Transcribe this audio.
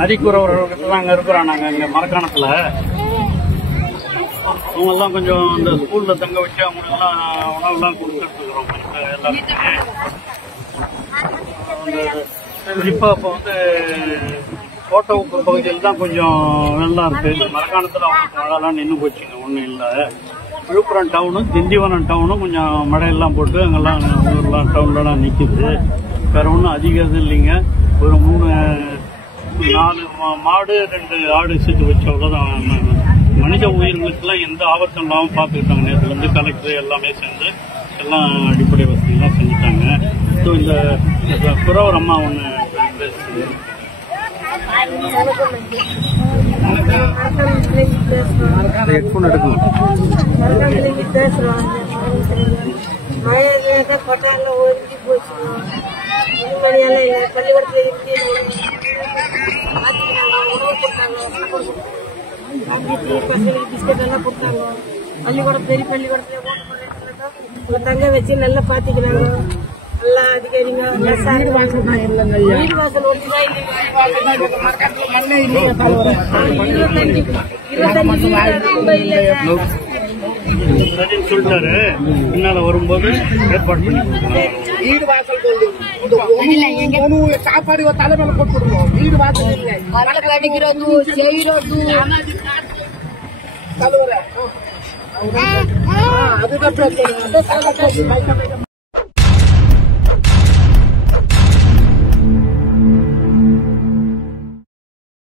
நரிக்குறவர்கள் அங்க இருக்கிறோம். நாங்க இங்க மரக்காணத்துல அவங்கெல்லாம் கொஞ்சம் இந்த ஸ்கூல்ல தங்க வச்சு அவங்களுக்கெல்லாம் உணவுலாம் கொடுத்துட்டு இருக்கிறோம். எல்லாருக்குமே குறிப்பா இப்போ வந்து கோட்டவுக்கு பகுதியில் தான் கொஞ்சம் நல்லா இருக்கு. மரக்காணத்துல அவங்களுக்கு மழைலாம் நின்று போச்சுங்க, ஒன்றும் இல்லை. விழுப்புரம் டவுனும் திண்டிவனம் டவுனும் கொஞ்சம் மழையெல்லாம் போட்டு அங்கெல்லாம் ஊர்லாம் டவுன்லலாம் நிற்கிது. வேற ஒன்றும் அதிகம் இது இல்லைங்க. ஒரு 4 மாடு 2 ஆடு சேர்த்து வச்ச அவ்வளோதான். மனித உயிர்களுக்கெல்லாம் எந்த ஆபத்தும் இல்லாமல் பார்த்துக்கிட்டாங்க. நேற்றுலேருந்து கலெக்டர் எல்லாமே சேர்ந்து எல்லாம் அடிப்படை வசதியெல்லாம் செஞ்சுட்டாங்க. ஸோ இந்த குறவர் அம்மா ஒன்று பேசுது. ஹெட்ஃபோன் எடுக்கணும். பட்டாள ஒதுக்கி போச்சு. மணியெல்லாம் இல்லை. பள்ளிக்கூடத்துல உணவு கொடுத்தாங்க, பசங்களுக்கு பிஸ்கட் எல்லாம் கொடுத்தாங்க. பள்ளிக்கூடம் பெரிய பள்ளிக்கூடத்துல தங்க வச்சு நல்லா பாத்துக்கிறாங்க. நல்லா அதிகாரிங்க வீடு வாசல் ஒன்றுதான் சொல்லிட்டாரு. பின்னால வரும்போது ஏற்பாடு பண்ணி வீடு வாசல் சாப்பாடு தலைமையில போட்டுருவோம். வீடு வாசல் இல்லை, அடிக்கிறது செய்யறது அதுதான் பிரச்சனை.